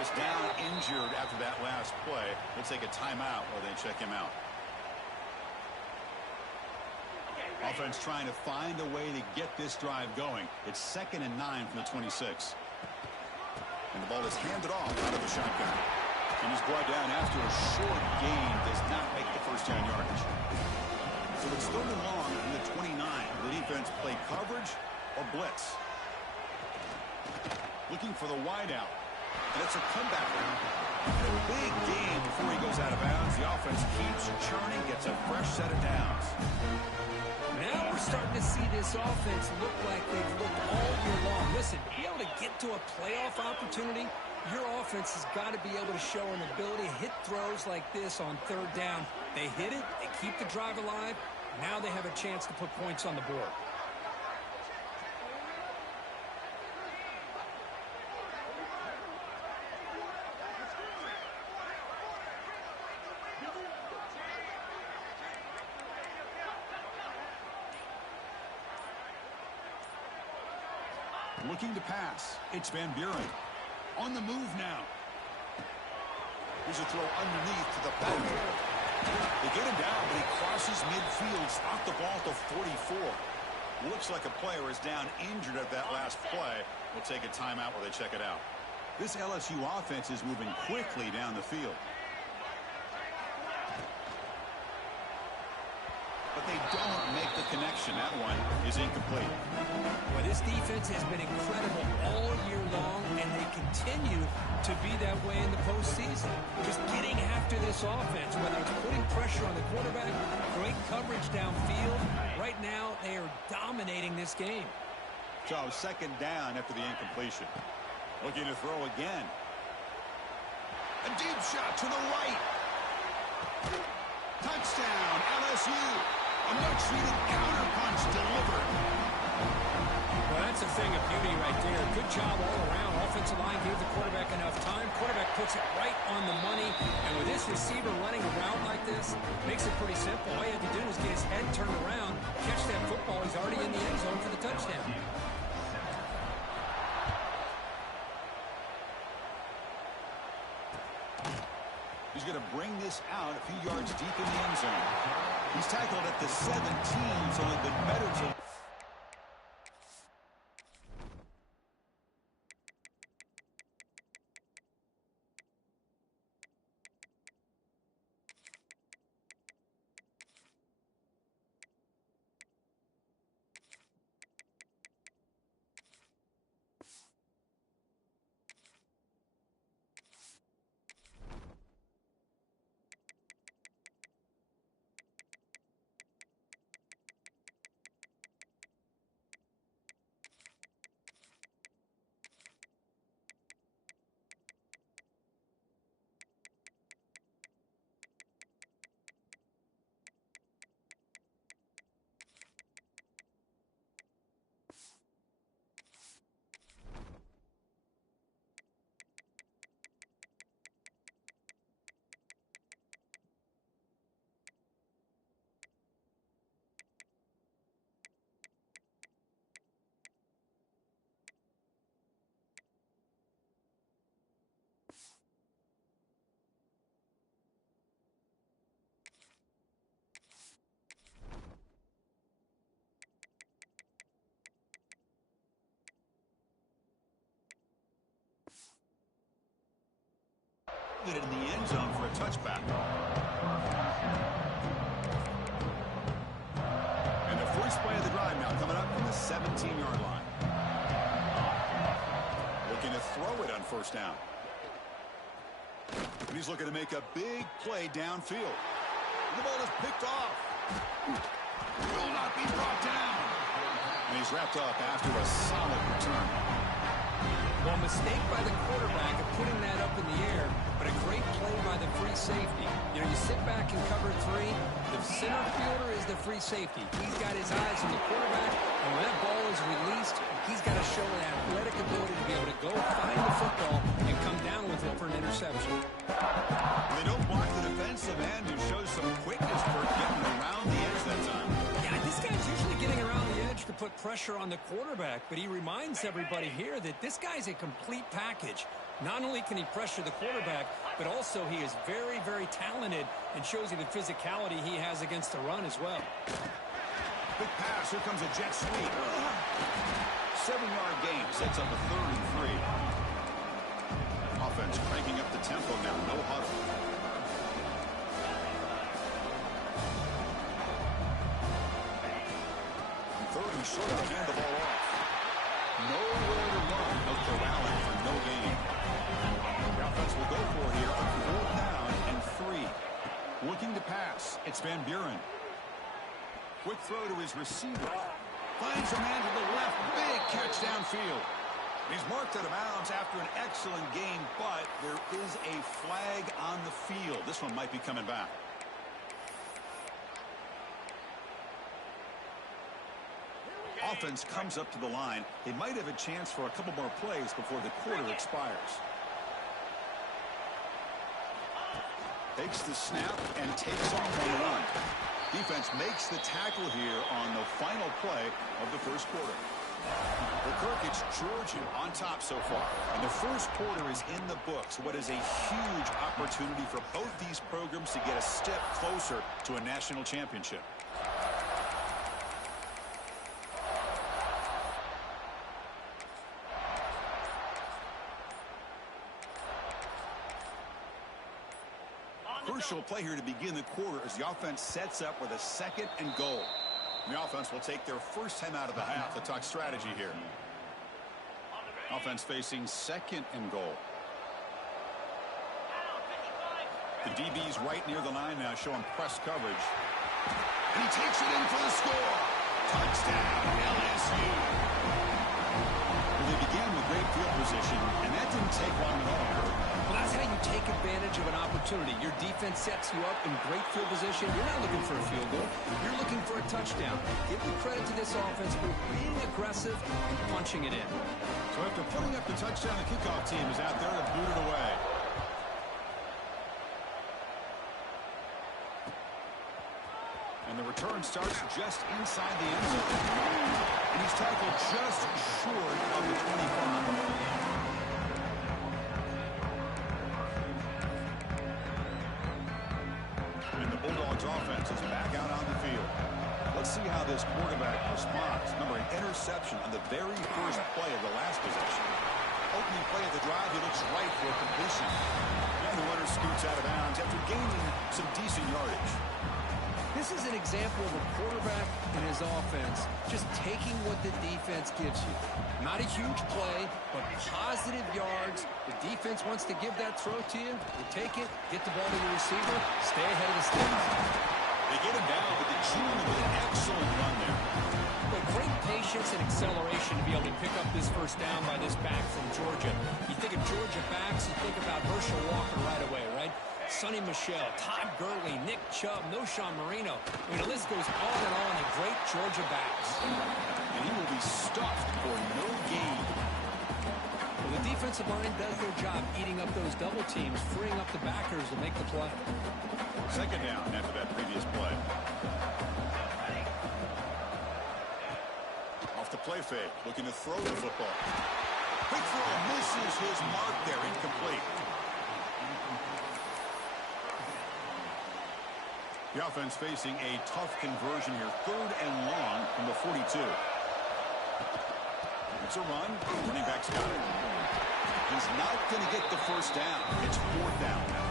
is down injured after that last play. We'll take a timeout while they check him out. Offense trying to find a way to get this drive going. It's 2nd and 9 from the 26. And the ball is handed off out of the shotgun. And he's brought down after a short gain. Does not make the first down yardage. So it's 3rd and long from the 29. The defense play coverage or blitz. Looking for the wideout. And it's a comeback round. And a big gain before he goes out of bounds. The offense keeps churning, gets a fresh set of downs. Now we're starting to see this offense look like they've looked all year long. Listen, to be able to get to a playoff opportunity, your offense has got to be able to show an ability to hit throws like this on 3rd down. They hit it, they keep the drive alive. Now they have a chance to put points on the board. Looking to pass. It's Van Buren. On the move now. Here's a throw underneath to the backfield. They get him down, but he crosses midfield. Stopped the ball to 44. Looks like a player is down injured at that last play. We'll take a timeout while they check it out. This LSU offense is moving quickly down the field. But they don't make the connection. That one is incomplete. Well, this defense has been incredible all year long, and they continue to be that way in the postseason. Just getting after this offense, whether it's putting pressure on the quarterback, great coverage downfield. Right now, they are dominating this game. So 2nd down after the incompletion. Looking to throw again. A deep shot to the right. Touchdown, LSU. A much-needed counterpunch delivered. Well, that's a thing of beauty right there. Good job all around. Offensive line gave the quarterback enough time. Quarterback puts it right on the money. And with this receiver running around like this, makes it pretty simple. All you have to do is get his head turned around, catch that football. He's already in the end zone for the touchdown. He's going to bring this out a few yards deep in the end zone. He's tackled at the 17, so they've been better to... It in the end zone for a touchback. And the first play of the drive now coming up from the 17-yard line. Looking to throw it on 1st down. And he's looking to make a big play downfield. And the ball is picked off. Will not be brought down. And he's wrapped up after a solid return. Well, mistake by the quarterback of putting that up in the air, but a great play by the free safety. You know, you sit back and cover 3. The center fielder is the free safety. He's got his eyes on the quarterback, and when that ball is released, he's got to show an athletic ability to be able to go find the football and come down with it for an interception. They don't block the defensive end, who shows some quickness for getting around the edge that time. Yeah, this guy's usually getting around the edge to put pressure on the quarterback, but he reminds everybody here that this guy's a complete package. Not only can he pressure the quarterback, but also he is very, very talented and shows you the physicality he has against the run as well. Big pass. Here comes a jet sweep. 7-yard gain sets up a 3rd and 3. Offense cranking up the tempo now. No huddle. Third and short, to hand the ball off. Nowhere to run. No corralling for no gain. The offense will go for here on 4th down and 3. Looking to pass. It's Van Buren. Quick throw to his receiver. Finds a man to the left. Big catch downfield. He's marked out of bounds after an excellent game, but there is a flag on the field. This one might be coming back. Offense comes up to the line. They might have a chance for a couple more plays before the quarter expires. Takes the snap and takes off on the run. Defense makes the tackle here on the final play of the first quarter. Well, Kirk, it's Georgia on top so far. And the first quarter is in the books. What is a huge opportunity for both these programs to get a step closer to a national championship. Crucial play here to begin the quarter as the offense sets up with a 2nd and goal. The offense will take their first time out of the half to talk strategy here. Offense facing 2nd and goal. The DB's right near the line now, showing press coverage. And he takes it in for the score. Touchdown, LSU. Well, they began with great field position, and that didn't take long at all. Well, that's how you take advantage of an opportunity. Your defense sets you up in great field position. You're not looking for a field goal. You're looking for a touchdown. Give the credit to this offense for being aggressive and punching it in. So after putting up the touchdown, the kickoff team is out there to boot it away. And the return starts just inside the end zone. And he's tackled just short of the 25. Dawgs offense is back out on the field. Let's see how this quarterback responds. Remember, an interception on the very first play of the last possession. Opening play of the drive, he looks right for a completion. And the runner scoots out of bounds after gaining some decent yardage. This is an example of a quarterback and his offense just taking what the defense gives you. Not a huge play, but positive yards. The defense wants to give that throw to you. You take it, get the ball to your receiver, stay ahead of the sticks. They get him down, but the junior with an excellent run there. But great patience and acceleration to be able to pick up this first down by this back from Georgia. You think of Georgia backs, you think about Herschel Walker right away, right? Sonny Michel, Todd Gurley, Nick Chubb, Noshawn Marino. I mean, the list goes on and on of great Georgia backs. And he will be stuffed for no gain. Well, the defensive line does their job eating up those double teams, freeing up the backers to make the play. 2nd down after that previous play. Off the play fake, looking to throw the football. Quick throw, misses his mark there, incomplete. The offense facing a tough conversion here. 3rd and long from the 42. It's a run. Running back's got it. He's not going to get the first down. It's 4th down now.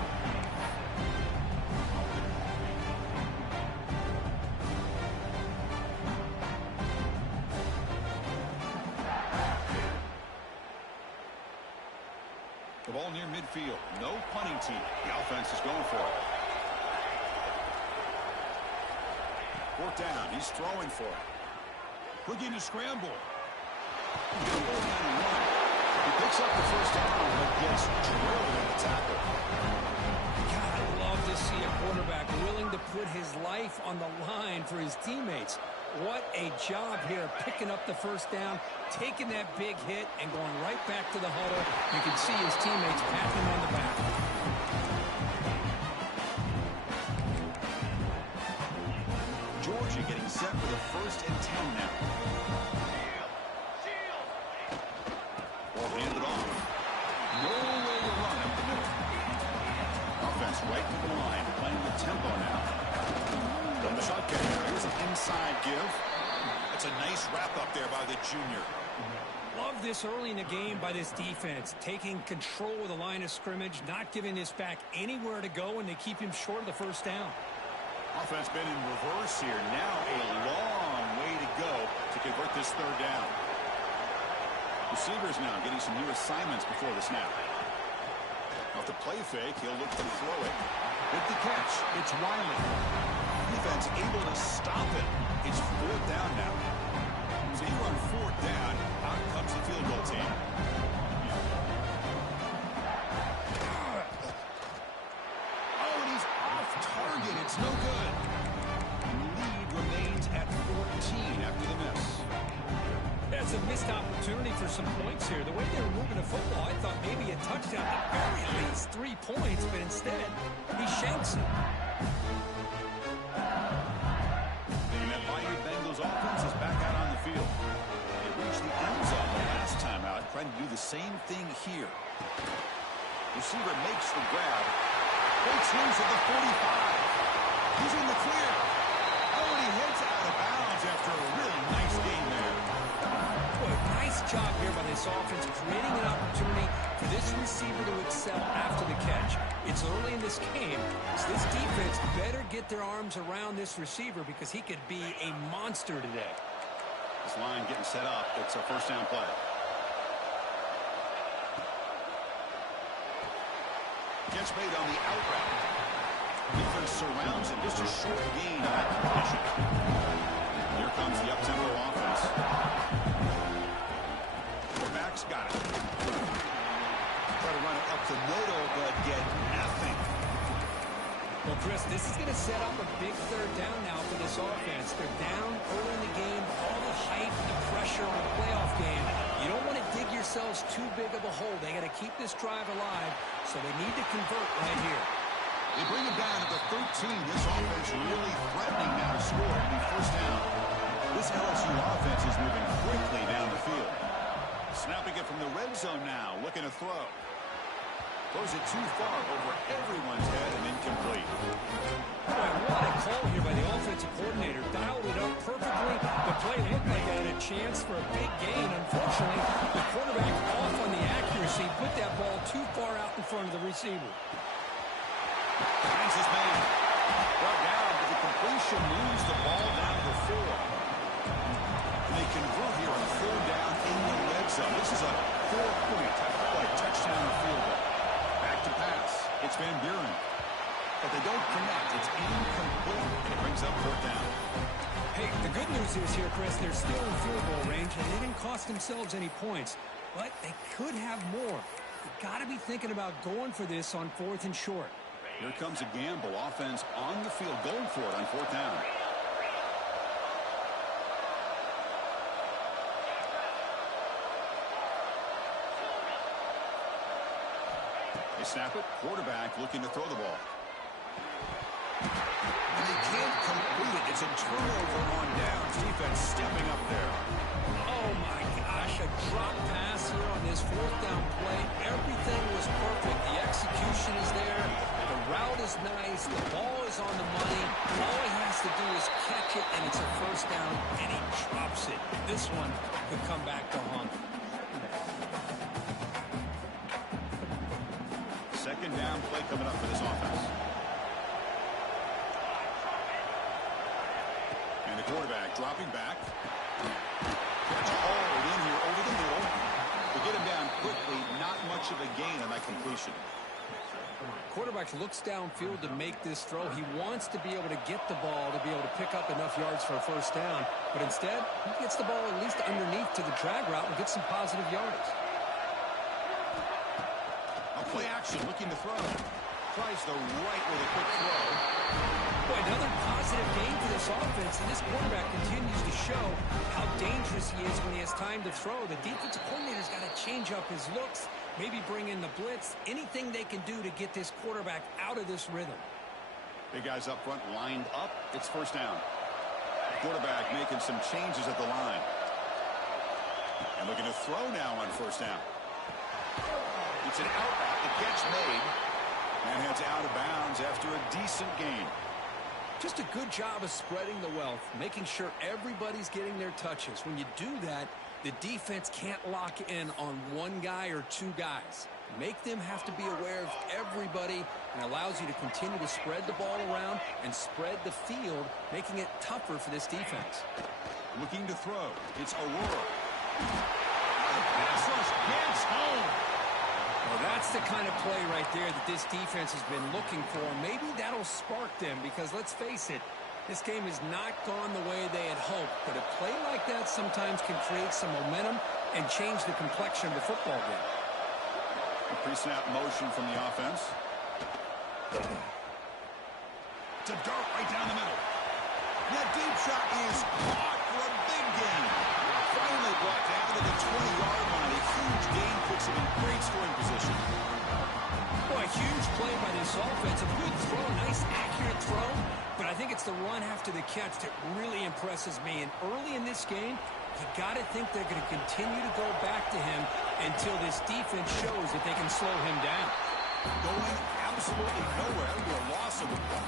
The ball near midfield. No punting team. The offense is going for it. 4th down. He's throwing for it. Looking to scramble. He picks up the first down, but gets drilled in the tackle. God, I love to see a quarterback willing to put his life on the line for his teammates. What a job here, picking up the first down, taking that big hit, and going right back to the huddle. You can see his teammates patting him on the back. Georgia getting set for the 1st and 10 now. Ball handed off. No right to the line, playing with tempo now. From the shotgun, here's an inside give. That's a nice wrap-up there by the junior. Love this early in the game by this defense, taking control of the line of scrimmage, not giving this back anywhere to go, and they keep him short of the first down. Offense been in reverse here. Now a long way to go to convert this third down. Receivers now getting some new assignments before the snap. Off the play fake, he'll look to throw it. With the catch, it's Wiley. Defense able to stop it. It's fourth down now. So you run fourth down, out comes the field goal team. Oh, and he's off target. It's no good. Lead remains at 14 after the miss. That's a missed opportunity for some points here. The way they were moving the football, I thought maybe a touchdown, at very least 3 points, but instead, he shanks it. And that Bayou Bengals offense is back out on the field. They reached the end zone the last time out, trying to do the same thing here. Receiver makes the grab. Breaks loose at the 45. He's in the clear. Oh, and he heads out of bounds after a really nice game there. Boy, nice job here by this offense, creating an opportunity for this receiver to excel after the catch. It's early in this game, so this defense better get their arms around this receiver because he could be a monster today. This line getting set up. It's a first down play. Catch made on the out route. Defense surrounds him. Just a short gain on that completion. Here comes the up-tempo offense. Quarterback's got it. Try to run it up the middle, but get nothing. Well, Chris, this is going to set up a big third down now for this offense. They're down early in the game, all the hype, the pressure on a playoff game. You don't want to dig yourselves too big of a hole. They got to keep this drive alive, so they need to convert right here. They bring it down at the 13. This offense really threatening now to score. It'll be first down. This LSU offense is moving quickly down the field. Snapping it from the red zone now, looking to throw. Throws it too far over everyone's head and incomplete. Boy, what a call here by the offensive coordinator. Dialed it up perfectly. The play looked like it had a chance for a big gain. Unfortunately, the quarterback off on the accuracy, put that ball too far out in front of the receiver. Pass is made. Brought down, but the completion moves the ball down to 4. They convert here on 4 down in the red zone. This is a 4-point touchdown field goal. Back to pass. It's Van Buren. But they don't connect. It's incomplete. It brings up 4th down. Hey, the good news is here, Chris, they're still in field goal range, and they didn't cost themselves any points. But they could have more. You've got to be thinking about going for this on 4th and short. Here comes a gamble. Offense on the field, going for it on 4th down. They snap it. Quarterback looking to throw the ball. And they can't complete it. It's a turnover on downs. Defense stepping up there. Oh, my gosh. A drop pass here on this 4th down play. Everything was perfect. The execution is there. The route is nice. The ball is on the money. All he has to do is catch it, and it's a first down, and he drops it. This one could come back to haunt him. Second down play coming up for this offense. And the quarterback dropping back. Catch hauled in here over the middle. To get him down quickly, not much of a gain on that completion. Quarterback looks downfield to make this throw. He wants to be able to get the ball to be able to pick up enough yards for a first down. But instead, he gets the ball at least underneath to the drag route and gets some positive yards. Play action, looking to throw. Tries the right with a quick throw. Boy, another positive game for this offense, and this quarterback continues to show how dangerous he is when he has time to throw. The defensive coordinator's got to change up his looks, maybe bring in the blitz, anything they can do to get this quarterback out of this rhythm. Big guys up front lined up. It's first down. Quarterback making some changes at the line. And looking to throw now on first down. It's an out route. The catch made. And heads out of bounds downs after a decent gain. Just a good job of spreading the wealth, making sure everybody's getting their touches. When you do that, the defense can't lock in on one guy or two guys. Make them have to be aware of everybody, and allows you to continue to spread the ball around and spread the field, making it tougher for this defense. Looking to throw. It's Aurora. Pass rush gets home. Well, that's the kind of play right there that this defense has been looking for. Maybe that'll spark them because, let's face it, this game has not gone the way they had hoped. But a play like that sometimes can create some momentum and change the complexion of the football game. A pre-snap motion from the offense. To dart right down the middle. That deep shot is caught for a big gain. Finally brought down to the 20-yard line. A huge gain puts him in great scoring position. Boy, a huge play by this offense. A good throw, nice accurate throw. But I think it's the run after the catch that really impresses me. And early in this game, you got to think they're going to continue to go back to him until this defense shows that they can slow him down. Going absolutely nowhere to a loss of the ball.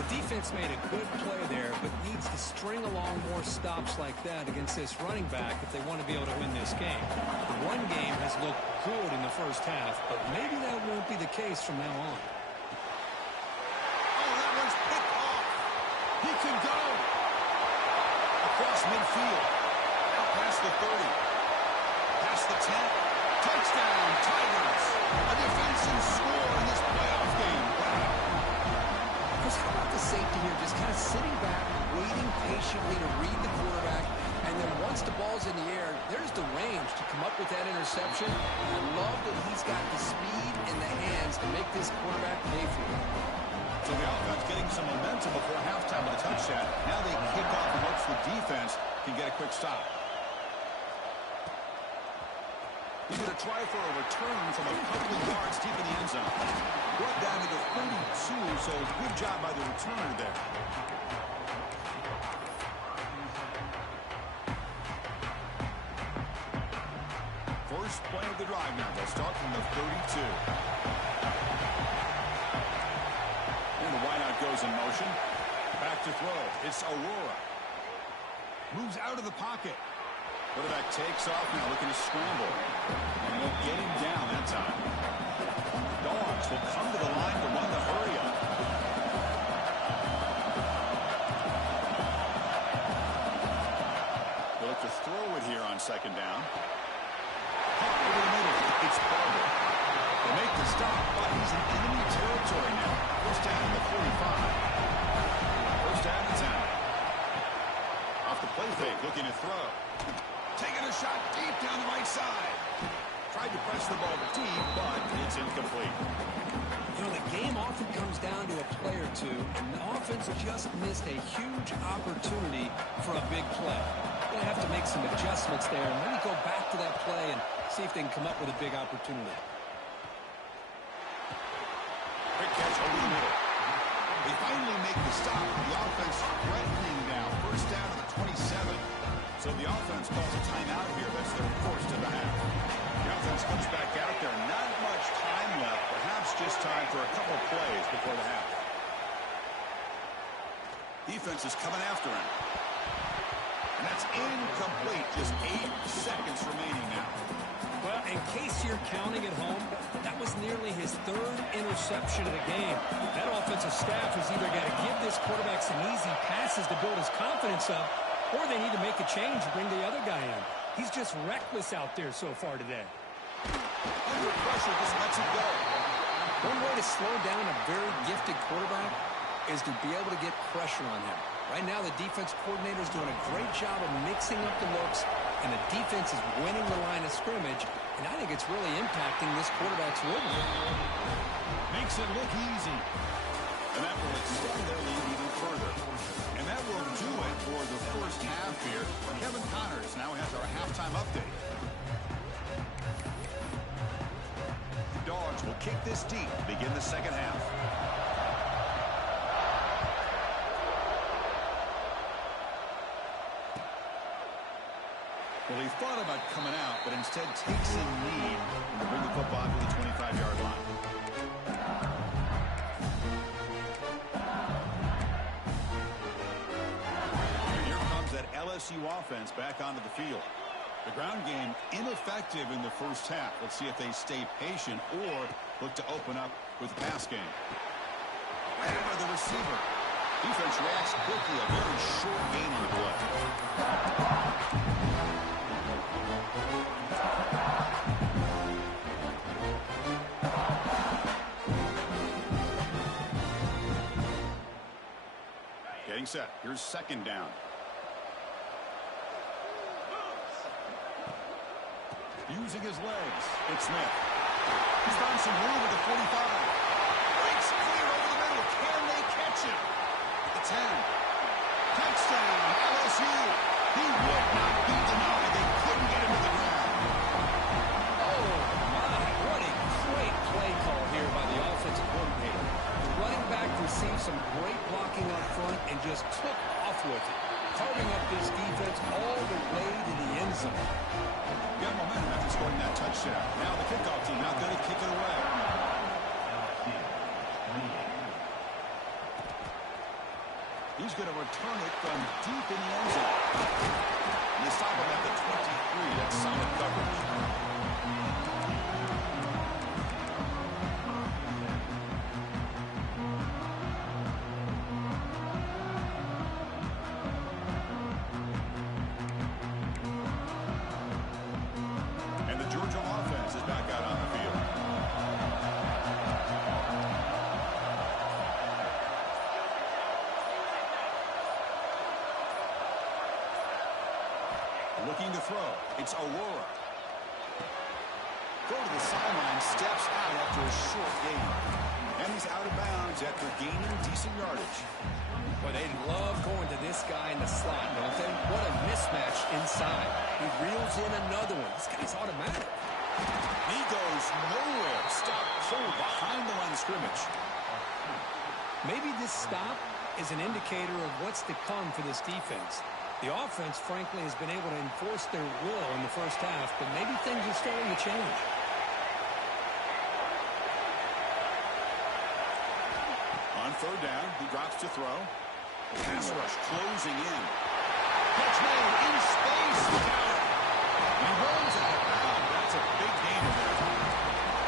The defense made a good play there, but needs to string along more stops like that against this running back if they want to be able to win this game. The run game has looked good in the first half, but maybe that won't be the case from now on. Oh, that one's picked off. He can go. Across midfield. Out past the 30. Past the 10. Touchdown, Tigers. A defensive score in this playoff game. Wow. Because how about the safety here, just kind of sitting back, waiting patiently to read the quarterback, and then once the ball's in the air, there's the range to come up with that interception. I love that he's got the speed and the hands to make this quarterback pay for it. So the offense getting some momentum before halftime with a touchdown. Now they kick off and hopes the defense can get a quick stop. He's going to try for a return from a couple of yards deep in the end zone. Brought down to the 32, so good job by the returner there. First play of the drive now. They'll start from the 32. And the wideout goes in motion. Back to throw. It's Aurora. Moves out of the pocket. Quarterback takes off now, looking to scramble. And they'll get him down that time. Dawgs will come to the line to run the hurry up. They'll look to throw it here on second down. Caught over the middle. It's Barber. They make the stop, but he's in enemy territory now. First down at the 45. First down and 10. Off the play fake, looking to throw. Taking a shot deep down the right side. Tried to press the ball deep, but it's incomplete. You know, the game often comes down to a play or two, and the offense just missed a huge opportunity for a big play. They're going to have to make some adjustments there and maybe go back to that play and see if they can come up with a big opportunity. Quick catch over the middle. They finally make the stop. The offense threatening now. First down to the 27. So the offense calls a timeout here. That's their first of the half. The offense comes back out there. Not much time left. Perhaps just time for a couple plays before the half. Defense is coming after him. And that's incomplete. Just 8 seconds remaining now. Well, in case you're counting at home, that was nearly his 3rd interception of the game. That offensive staff has either got to give this quarterback some easy passes to build his confidence up, or they need to make a change and bring the other guy in. He's just reckless out there so far today. Under pressure, just lets it go. One way to slow down a very gifted quarterback is to be able to get pressure on him. Right now, the defense coordinator is doing a great job of mixing up the looks, and the defense is winning the line of scrimmage, and I think it's really impacting this quarterback's rhythm. Makes it look easy. And that will extend their lead even further. And that will do it for the first half here. Kevin Connors now has our halftime update. The Dawgs will kick this deep to begin the second half. Well, he thought about coming out, but instead takes a knee to bring the football to the 25-yard line. LSU offense back onto the field. The ground game ineffective in the first half. Let's see if they stay patient or look to open up with the pass game. And by the receiver. Defense reacts quickly. A very short gain on the play. Getting set. Here's second down. Using his legs. It's Smith. He's found some room at the 45. Breaks clear over the middle. Can they catch him? At the 10. Touchdown, LSU. He would not be denied. They couldn't get him to the ground. Oh, my. What a great play call here by the offensive coordinator. The running back received some great blocking up front and just took off with it, carving up this defense all the way to the end zone. Got momentum after scoring that touchdown. Now the kickoff team out there to kick it away. He's going to return it from deep in the end zone. And they stop him at the 23. That's solid coverage. And the Georgia offense is back out on the field. Looking to throw. It's Aurora. Go to the sideline, steps out after a short gain. And he's out of bounds after gaining decent yardage. Well, they love going to this guy in the slot, don't they? What a mismatch inside. He reels in another one. This guy's automatic. He goes nowhere. Stop cold behind the line of scrimmage. Maybe this stop is an indicator of what's to come for this defense. The offense, frankly, has been able to enforce their will in the first half, but maybe things are starting to change. On third down, he drops to throw. Pass rush closing in. Catch made in space. He runs out of bounds. That's a big gain there.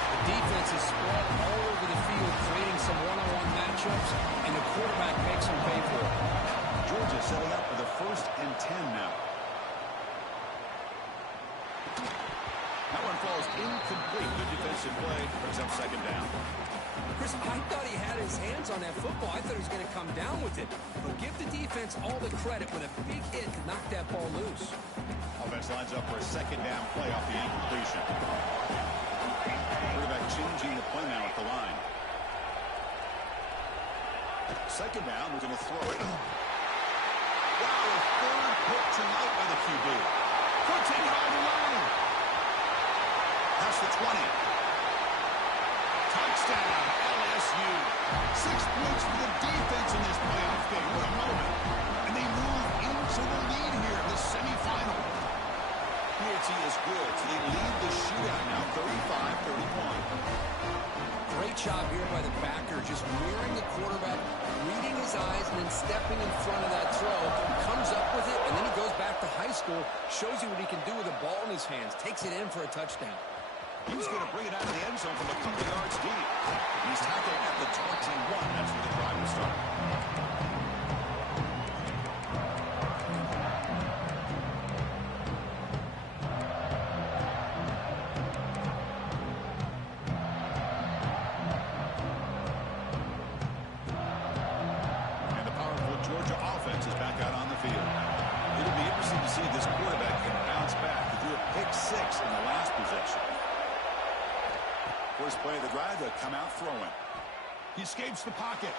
The defense is spread all over the field, creating some one-on-one matchups, and the quarterback makes them pay for it. Georgia setting up for the 1st and 10 now. That one falls incomplete. Good defensive play. Brings up second down. Chris, I thought he had his hands on that football. I thought he was going to come down with it. But give the defense all the credit with a big hit to knock that ball loose. Offense lines up for a second down play off the incompletion. Quarterback changing the play now at the line. Second down, we're going to throw it. Wow, a third pick tonight by the QB. Puts it on the line. Past the 20. Touchdown, LSU. 6 points for the defense in this playoff game. What a moment. And they move into the lead here in the semifinal. PAT is good, so they lead the shootout now, 35-31. Great job here by the backer, just mirroring the quarterback, reading his eyes, and then stepping in front of that throw. Comes up with it, and then he goes back to high school, shows you what he can do with a ball in his hands, takes it in for a touchdown. He's going to bring it out of the end zone from a couple yards deep. He's tackled at the 21. That's where the drive will start. And the powerful Georgia offense is back out on the field. It'll be interesting to see if this quarterback can bounce back. He threw a pick 6 in the last possession. First play of the drive, they'll come out throwing. He escapes the pocket.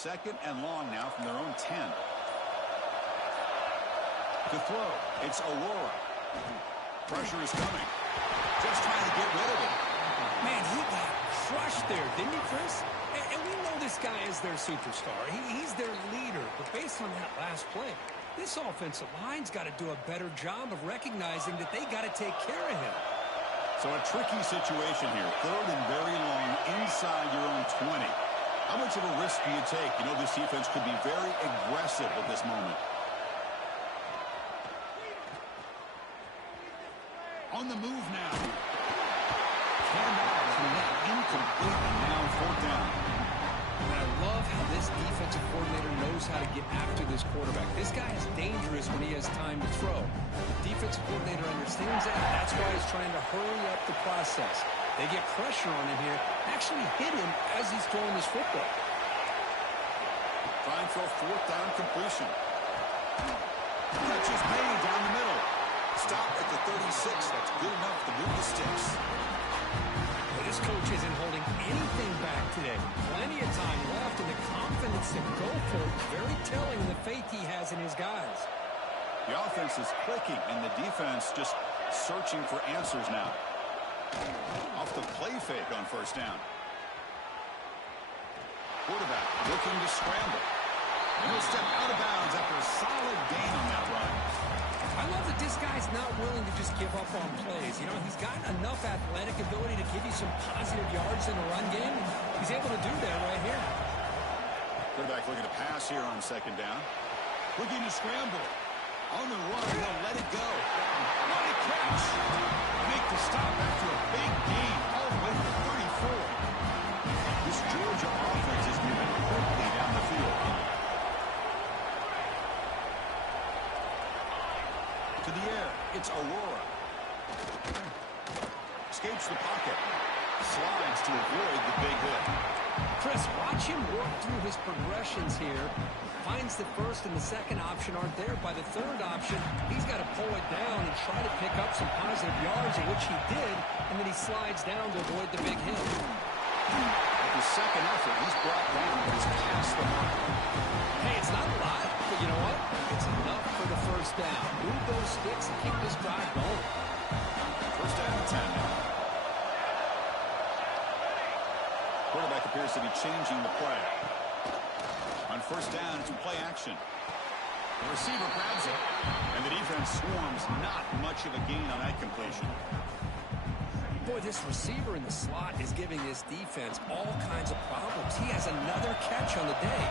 2nd and long now from their own 10. To throw, it's Aurora. Pressure is coming. Just trying to get rid of it. Man, he got crushed there, didn't he, Chris? And we know this guy is their superstar. He's their leader. But based on that last play, this offensive line's got to do a better job of recognizing that they got to take care of him. So a tricky situation here. 3rd and very long inside your own 20. How much of a risk do you take? You know, this defense could be very aggressive at this moment. On the move now. Handoff from that incomplete, and now 4th down. And I love how this defensive coordinator knows how to get after this quarterback. This guy is dangerous when he has time to throw. The defensive coordinator understands that. That's why he's trying to hurry up the process. They get pressure on him here, actually hit him as he's throwing this football. Trying for a 4th down completion. Catch is made down the middle. Stop at the 36. That's good enough to move the sticks. Well, this coach isn't holding anything back today. Plenty of time left, and the confidence to go for it is very telling in the faith he has in his guys. The offense is clicking, and the defense just searching for answers now. Off the play fake on 1st down. Quarterback looking to scramble. And he'll step out of bounds after a solid gain on that run. I love that this guy's not willing to just give up on plays. You know, he's got enough athletic ability to give you some positive yards in the run game. He's able to do that right here. Quarterback looking to pass here on 2nd down. Looking to scramble. On the run, he'll let it go. What a catch! Make the stop after a big gain all the way to 34. This Georgia offense is moving quickly down the field. To the air, it's Aurora. Escapes the pocket. Slides to avoid the big hit. Chris, watch him work through his progressions here. Finds the 1st and the 2nd option aren't there. By the 3rd option, he's got to pull it down and try to pick up some positive yards, which he did, and then he slides down to avoid the big hit. At the 2nd effort, he's brought down, but he's past the mark. Hey, it's not a lot, but you know what? It's enough for the 1st down. Move those sticks and keep this drive going. 1st down and 10 now. Quarterback appears to be changing the play. On 1st down, it's play action. The receiver grabs it, and the defense swarms. Not much of a gain on that completion. Boy, this receiver in the slot is giving this defense all kinds of problems. He has another catch on the day.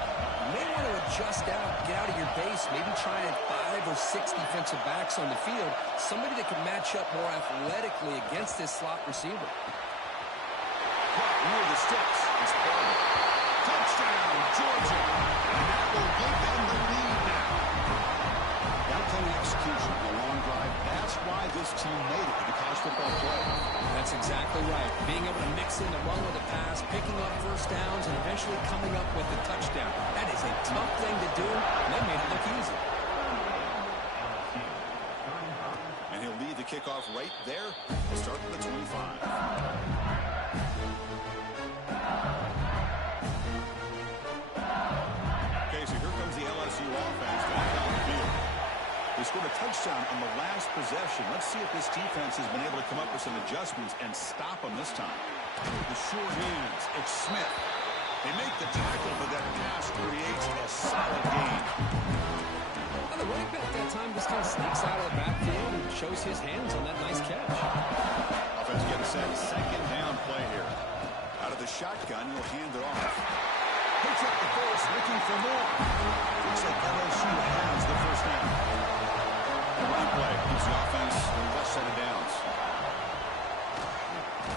You may want to adjust out, get out of your base, maybe try at 5 or 6 defensive backs on the field. Somebody that can match up more athletically against this slot receiver. Near the sticks. It's Barber. Touchdown, Georgia. And that will give them the lead now. Downtown execution on a long drive. That's why this team made it to the college football play. That's exactly right. Being able to mix in the run with a pass, picking up 1st downs, and eventually coming up with the touchdown. That is a tough thing to do, and they made it look easy. And he'll lead the kickoff right there. We'll start with the 25. Offense down the field. They scored a touchdown on the last possession. Let's see if this defense has been able to come up with some adjustments and stop them this time. The short hands, it's Smith. They make the tackle, but that pass creates a solid gain. Well, the running back that time just kind of sneaks out of the backfield and shows his hands on that nice catch. Offense getting set. 2nd down play here. Out of the shotgun, he'll hand it off. Picks up the first, looking for more. Looks like LSU has the 1st down. The running play gives the offense the best set of downs.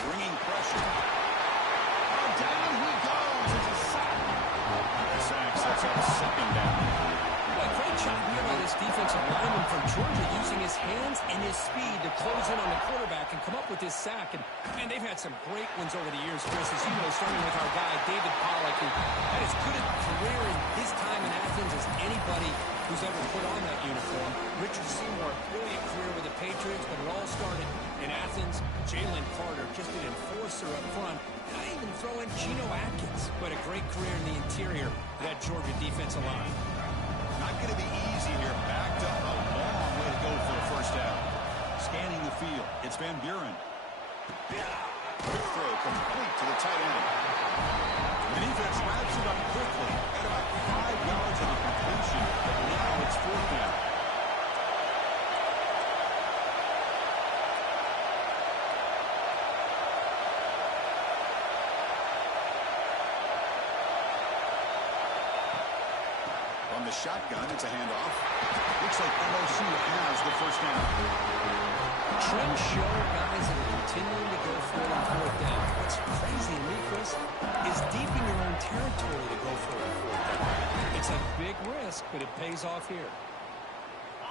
Bringing pressure. Oh, down he goes. It's a sack. The sack sets up 2nd down. Well, great job here by this defensive lineman from Georgia using his hands and his speed to close in on the quarterback and come up with this sack. And they've had some great ones over the years, Chris, as you know, starting with our guy, David Pollock, who had as good a career in his time in Athens as anybody who's ever put on that uniform. Richard Seymour, brilliant career with the Patriots, but it all started in Athens. Jalen Carter, just an enforcer up front. And I think even throw in Geno Atkins, who had a great career in the interior of that Georgia defensive line. Not going to be easy here. Backed up a long way to go for a first down. Scanning the field. It's Van Buren. Quick throw complete to the tight end. The defense wraps it up quickly at about 5 yards of the completion, but now it's fourth down. From the shotgun, it's a handoff. Looks like LSU has the first down. Trends show guys that are continuing to go for it on fourth down. What's crazy to me, Chris, is deep in your own territory to go for it on fourth down. It's a big risk, but it pays off here.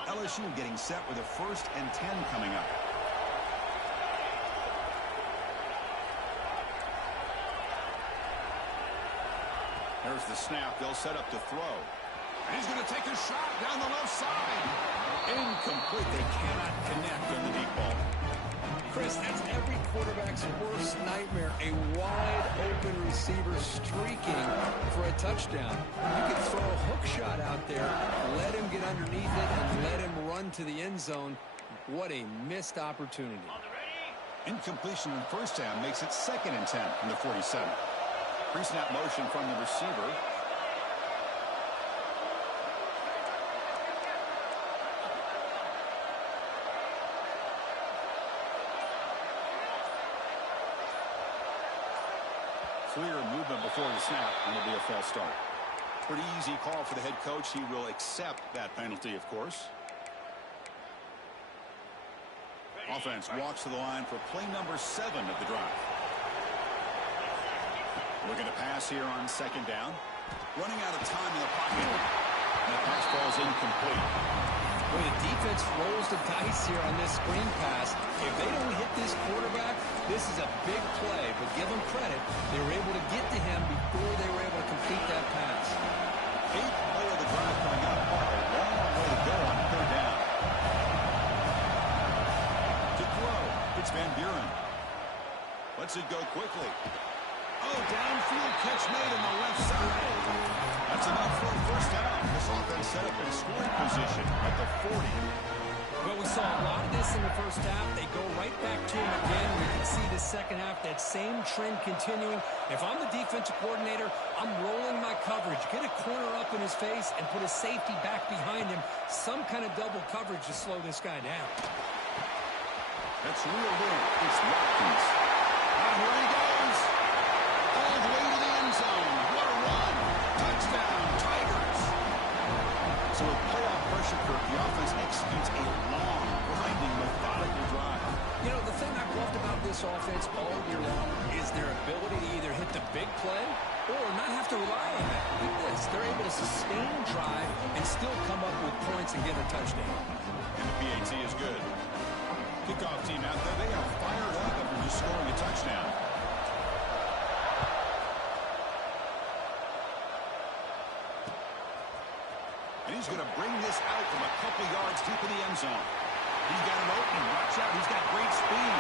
LSU getting set with a 1st and 10 coming up. There's the snap. They'll set up to throw. And he's going to take a shot down the left side. Incomplete. They cannot connect on the deep ball. Chris, that's every quarterback's worst nightmare. A wide-open receiver streaking for a touchdown. You can throw a hook shot out there, let him get underneath it, and let him run to the end zone. What a missed opportunity. Incompletion on first down makes it 2nd and 10 from the 47. Pre-snap motion from the receiver. Clear movement before the snap, and it'll be a false start. Pretty easy call for the head coach. He will accept that penalty, of course. Offense walks to the line for play number 7 of the drive. Looking to pass here on 2nd down. Running out of time in the pocket. And the pass falls incomplete. Boy, the defense rolls the dice here on this screen pass. If they don't hit this quarterback, this is a big play. But give them credit. They were able to get to him before they were able to complete that pass. 8th play of the drive coming up. A long way to go on 3rd down. To throw, it's Van Buren. Lets it go quickly. Oh, downfield catch made on the left side. That's enough for a first down. This offense set up in scoring position at the 40. Well, we saw a lot of this in the first half. They go right back to him again. We can see the second half, that same trend continuing. If I'm the defensive coordinator, I'm rolling my coverage. Get a corner up in his face and put a safety back behind him. Some kind of double coverage to slow this guy down. That's reeled in. It's Watkins. And here he goes. All the way to the end zone. What a run. Touchdown, Tigers. So with playoff pressure, Kirk, the offense executes a long, grinding, methodical drive. You know, the thing I've loved about this offense all year long is their ability to either hit the big play or not have to rely on that. Look at this. They're able to sustain drive and still come up with points and get a touchdown. And the PAT is good. Kickoff team out there, they are fired up after just scoring a touchdown. And he's going to bring this out from a couple yards deep in the end zone. He's got an opening. Watch out. He's got great speed.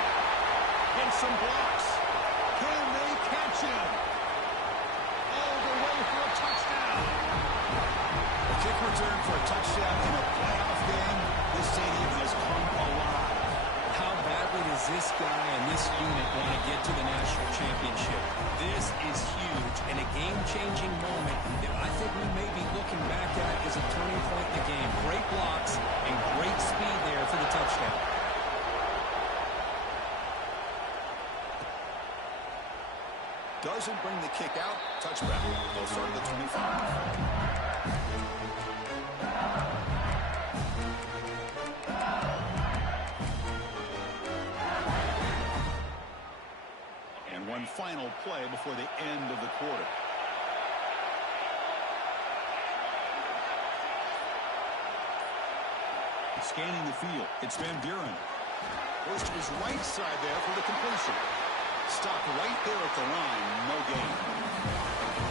And some blocks. Can they catch him? All the way for a touchdown. A kick return for a touchdown in a playoff game. This stadium has come alive. How badly does this guy and this unit want to get to the national championship? This is huge and a game-changing moment that I think we may be looking back at as a turning point in the game. Great blocks and great speed there for the touchdown. Doesn't bring the kick out. Touchback. They'll start at the 25. One final play before the end of the quarter. Scanning the field, it's Van Buren. Goes to his right side there for the completion. Stopped right there at the line, no gain.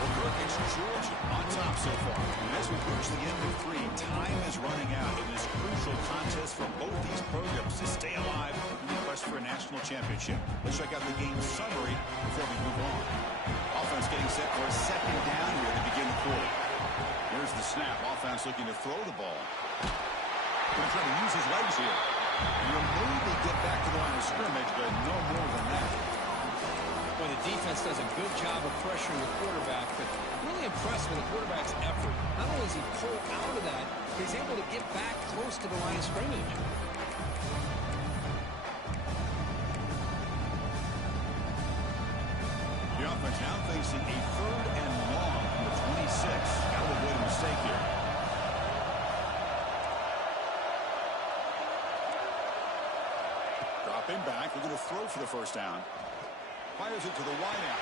Well, Kirk, it's Georgia on top so far. And as we approach the end of 3, time is running out in this crucial contest for both these programs to stay alive in the quest for a national championship. Let's check out the game summary before we move on. Offense getting set for a second down here to begin the quarter. Here's the snap. Offense looking to throw the ball. Going to try to use his legs here. And he'll maybe get back to the line of scrimmage, but no more than that. Well, the defense does a good job of pressuring the quarterback, but really impressed with the quarterback's effort. Not only does he pull out of that, but he's able to get back close to the line of scrimmage. The offense now facing a 3rd and long from the 26. Got to avoid a mistake here. Dropping back, looking to throw for the first down. Fires it to the wideout.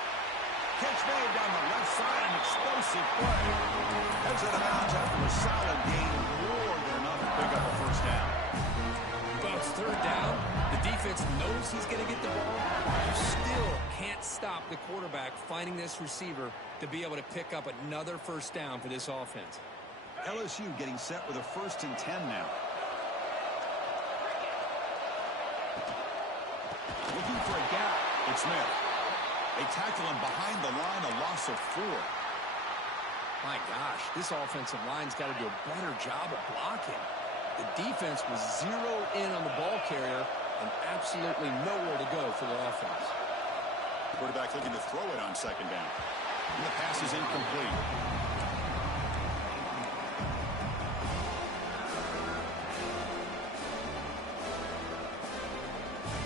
Catch made down the left side, an explosive play. Heads out of bounds after a solid gain, more than enough to pick up a first down. Well, it's 3rd down. The defense knows he's going to get the ball. You still can't stop the quarterback finding this receiver to be able to pick up another first down for this offense. LSU getting set with a 1st and 10 now. Looking for a gap. It's Smith. They tackle him behind the line, a loss of 4. My gosh, this offensive line's got to do a better job of blocking. The defense was zeroed in on the ball carrier and absolutely nowhere to go for the offense. Quarterback looking to throw it on 2nd down. And the pass is incomplete.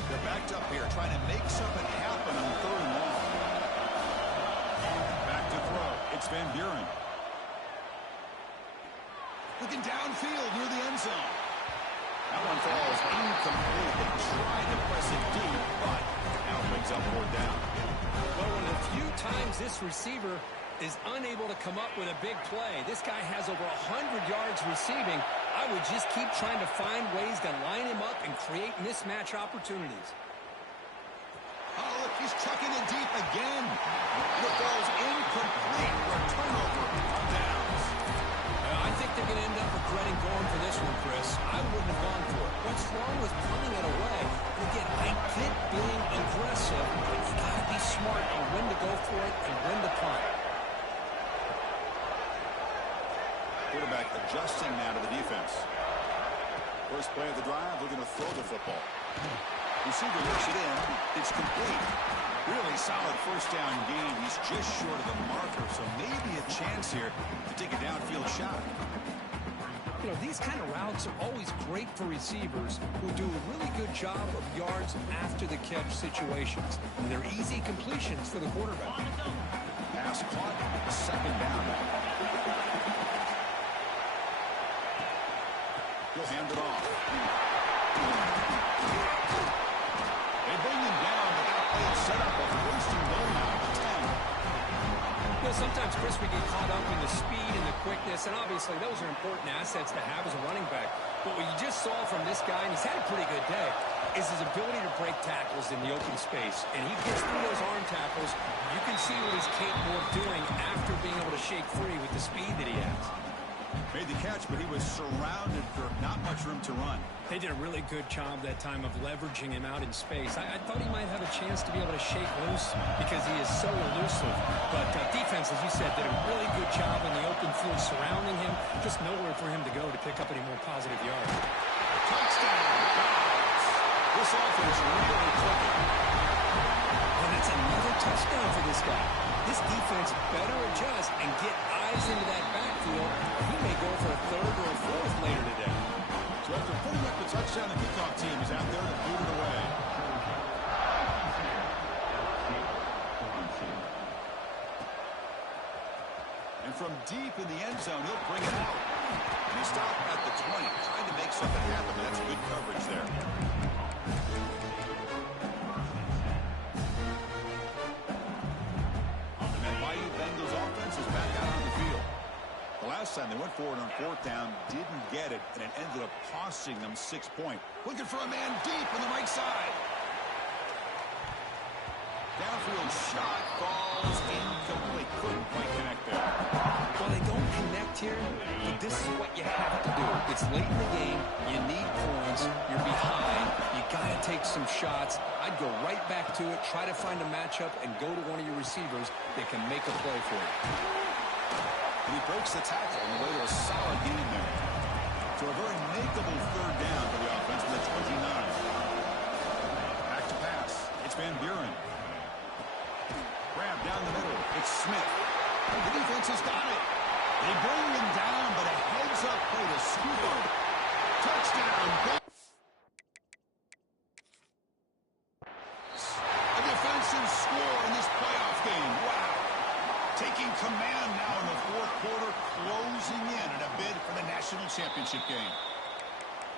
They're backed up here, trying to make something happen on 3rd and long. Back to throw. It's Van Buren. Looking downfield near the end zone. That one falls incomplete. They tried to press it deep, but now brings up 4th down. Well, one of the few times this receiver is unable to come up with a big play. This guy has over 100 yards receiving. I would just keep trying to find ways to line him up and create mismatch opportunities. Oh, look, he's chucking it deep again. The ball's incomplete for a turnover on downs. I think they're going to end up regretting going for this one, Chris. I wouldn't have gone for it. What's wrong with punting it away? And again, I get being aggressive, but you got to be smart on when to go for it and when to punt. Quarterback adjusting now to the defense. First play of the drive, looking to throw the football. Receiver looks it in. It's complete. Really solid first down game. He's just short of the marker, so maybe a chance here to take a downfield shot. You know, these kind of routes are always great for receivers who do a really good job of yards after the catch situations. And they're easy completions for the quarterback. Pass caught, 2nd down. He'll hand it off. They bring him down, but that play is set up a 1st and goal now. 10. You know, sometimes, Chris, we get caught up in the speed and the quickness, and obviously those are important assets to have as a running back. But what you just saw from this guy, and he's had a pretty good day, is his ability to break tackles in the open space. And he gets through those arm tackles. You can see what he's capable of doing after being able to shake free with the speed that he has. Made the catch, but he was surrounded for not much room to run. They did a really good job that time of leveraging him out in space. I thought he might have a chance to be able to shake loose because he is so elusive. But defense, as you said, did a really good job in the open field surrounding him. Just nowhere for him to go to pick up any more positive yards. Touchdown, Dawgs. This offense really clicking. And that's another touchdown for this guy. This defense better adjust and get eyes into that backfield, or he may go for a 3rd or a 4th later today. So after putting up the touchdown, the kickoff team is out there to boot it away. And from deep in the end zone, he'll bring it out. And he stopped at the 20, trying to make something happen. That's good coverage there. Last time they went forward on 4th down, didn't get it, and it ended up costing them 6 points. Looking for a man deep on the right side. Downfield shot falls incomplete. Couldn't quite connect there. Well, they don't connect here. The this is what you have to do. It's late in the game. You need points. You're behind. You got to take some shots. I'd go right back to it, try to find a matchup, and go to one of your receivers that can make a play for you. And he breaks the tackle on the way to a solid gain there. So a very makeable third down for the offense from the 29. Back to pass. It's Van Buren. Grab down the middle. It's Smith. The defense has got it. They bring him down, but a heads-up play to scoop him. Touchdown. A defensive score in this playoff game. Wow. Taking command now in the fourth quarter, closing in a bid for the national championship game.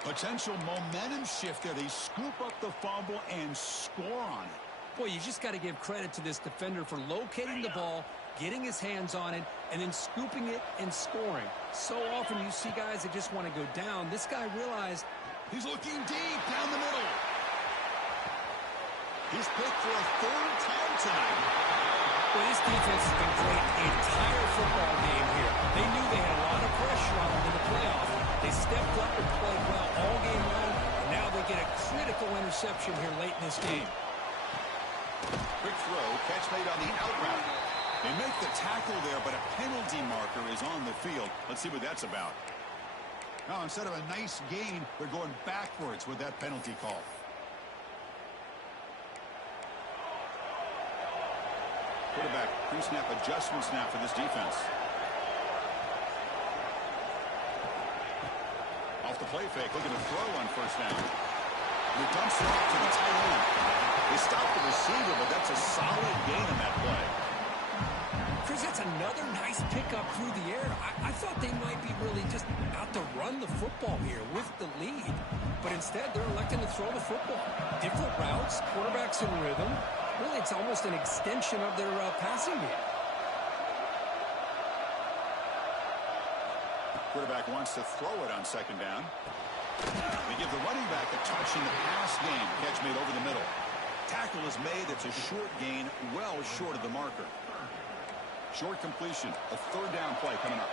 Potential momentum shift there. They scoop up the fumble and score on it. Boy, you just got to give credit to this defender for locating the ball, getting his hands on it, and then scooping it and scoring. So often you see guys that just want to go down. This guy realized he's looking deep down the middle. He's picked for a third time tonight. Well, this defense has been great the entire football game here. They knew they had a lot of pressure on them in the playoff. They stepped up and played well all game long. And now they get a critical interception here late in this game. Quick throw, catch made on the out route. They make the tackle there, but a penalty marker is on the field. Let's see what that's about. Now, instead of a nice gain, they're going backwards with that penalty call. Quarterback pre-snap adjustments now for this defense. Off the play fake, looking to throw on first down. He dumps it off to the tight end. They stop the receiver, but that's a solid gain in that play. Chris, that's another nice pickup through the air. I thought they might be really just out to run the football here with the lead. But instead, they're electing to throw the football. Different routes, quarterbacks in rhythm. Really, it's almost an extension of their passing game. Quarterback wants to throw it on second down. They give the running back a touch in the pass game. Catch made over the middle. Tackle is made. It's a short gain, well short of the marker. Short completion. A third down play coming up.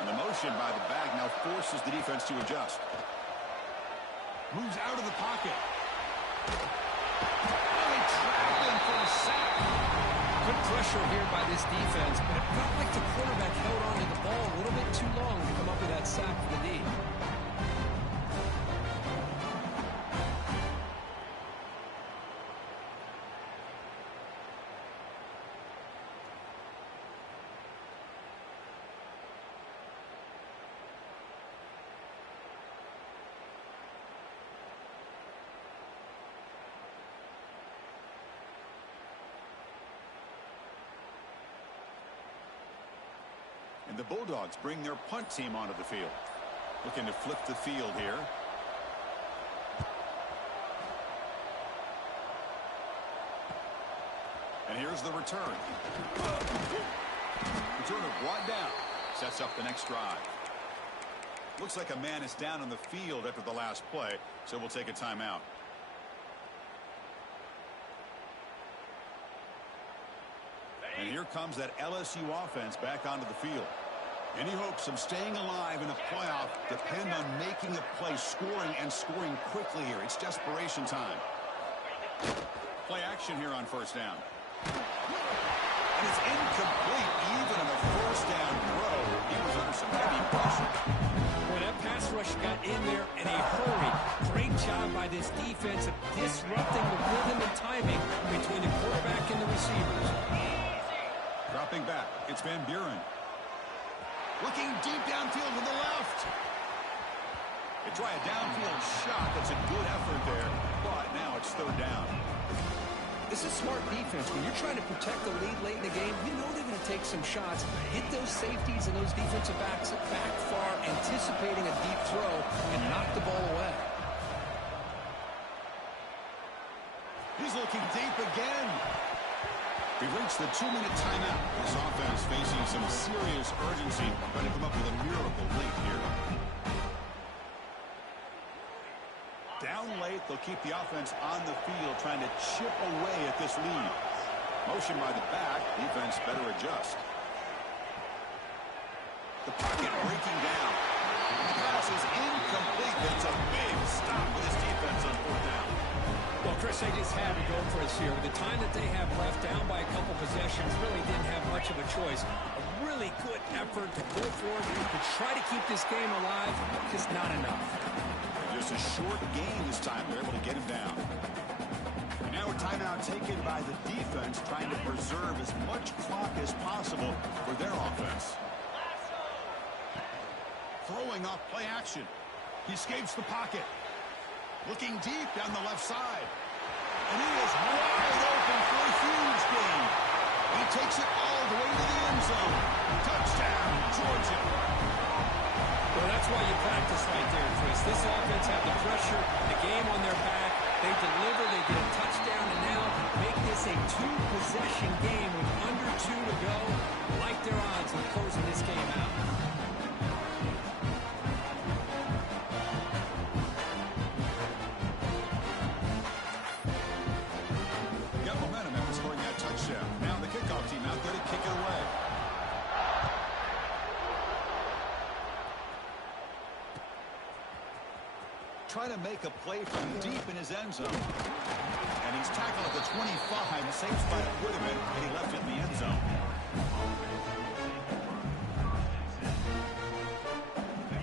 And the motion by the back now forces the defense to adjust. Moves out of the pocket. Oh, they trap him for a sack. Good pressure here by this defense, but it felt like the quarterback held on to the ball a little bit too long to come up with that sack for the D. And the Bulldogs bring their punt team onto the field. Looking to flip the field here. And here's the return. Returner brought down. Sets up the next drive. Looks like a man is down on the field after the last play, so we'll take a timeout. And here comes that LSU offense back onto the field. Any hopes of staying alive in a playoff depend on making a play, scoring, and scoring quickly here. It's desperation time. Play action here on first down. And it's incomplete, even on a first down throw. He was under some heavy pressure. Boy, that pass rush got in there in a hurry. Great job by this defense of disrupting the rhythm and timing between the quarterback and the receivers. Dropping back, it's Van Buren. Looking deep downfield to the left. They try a downfield shot. That's a good effort there, but now it's third down. This is smart defense. When you're trying to protect the lead late in the game, you know they're going to take some shots, hit those safeties and those defensive backs back far, anticipating a deep throw, and knock the ball away. He's looking deep again. We reached the 2-minute timeout. This offense facing some serious urgency, trying to come up with a miracle late here. Down late, they'll keep the offense on the field, trying to chip away at this lead. Motion by the back. Defense better adjust. The pocket breaking down. The pass is incomplete. That's a big stop with his defense on fourth down. Well, Chris, they just had to go for us here. With the time that they have left, down by a couple possessions, really didn't have much of a choice. A really good effort to go for it, to try to keep this game alive, just not enough. Just a short gain this time. They're able to get him down. And now a timeout taken by the defense, trying to preserve as much clock as possible for their offense. Throwing off play action. He escapes the pocket. Looking deep down the left side. And he is wide open for a huge gain. And he takes it all the way to the end zone. Touchdown, Georgia. Well, that's why you practice right there, Chris. This offense had the pressure, the game on their back. They deliver, they get a touchdown, and now make this a two-possession game with under 2 to go. Like their odds of closing this game out. Got momentum after scoring that touchdown. Now the kickoff team out there to kick it away. Trying to make a play from deep in his end zone. And he's tackled at the 25. Safe spot to put him in, and he left it in the end zone.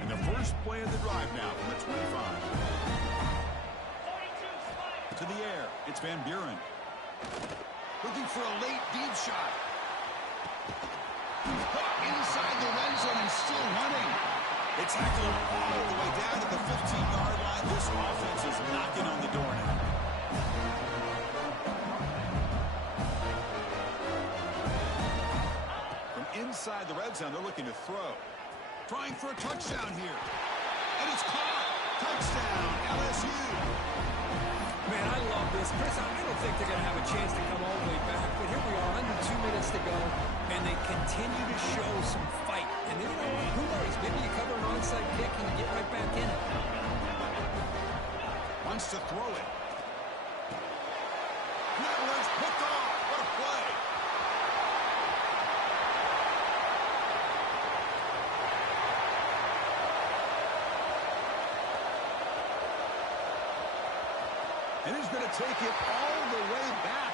And the first play of the drive now from the 25. To the air. It's Van Buren. Looking for a late deep shot. Inside the red zone and still running. They tackle him all the way down to the 15-yard line. This offense is knocking on the door now. From inside the red zone, they're looking to throw. Trying for a touchdown here. And it's caught. Touchdown, LSU. Man, I love this. Chris, I don't think they're going to have a chance to come all the way back, but here we are, under 2 minutes to go, and they continue to show some fight. And then, you know, who knows? Maybe you cover an onside kick and you get right back in it. Wants to throw it. Netler's picked off. What a play. And he's going to take it all the way back.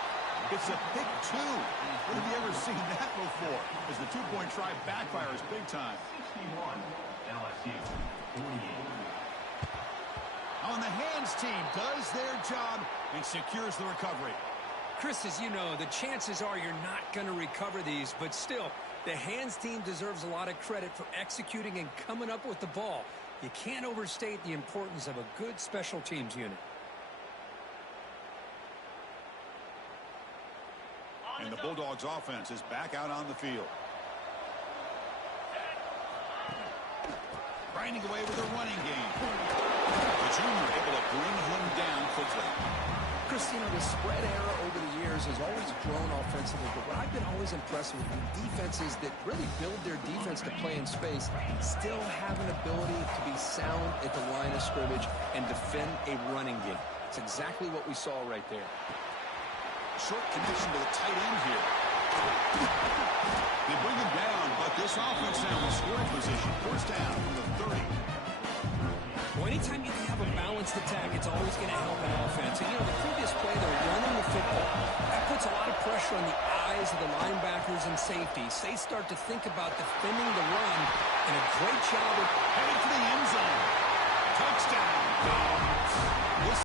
It's a pick 2. When have you ever seen that before? As the two-point try backfires big time. 61, LSU, 48. On the hands team does their job and secures the recovery. Chris, as you know, the chances are you're not going to recover these, but still, the hands team deserves a lot of credit for executing and coming up with the ball. You can't overstate the importance of a good special teams unit. And the Bulldogs offense is back out on the field. Grinding away with a running game. The junior able to bring him down quickly. Chris, you know, the spread era over the years has always grown offensively, but what I've been always impressed with defenses that really build their defense to play in space still have an ability to be sound at the line of scrimmage and defend a running game. It's exactly what we saw right there. Short connection to the tight end here. They bring him down, but this offense now in scoring position. First down from the 30. Well, anytime you have a balanced attack, it's always going to help an offense. And, you know, the previous play, they're running the football. That puts a lot of pressure on the eyes of the linebackers and safeties. They start to think about defending the run, and a great job of headed for the end zone. Touchdown, Dawgs.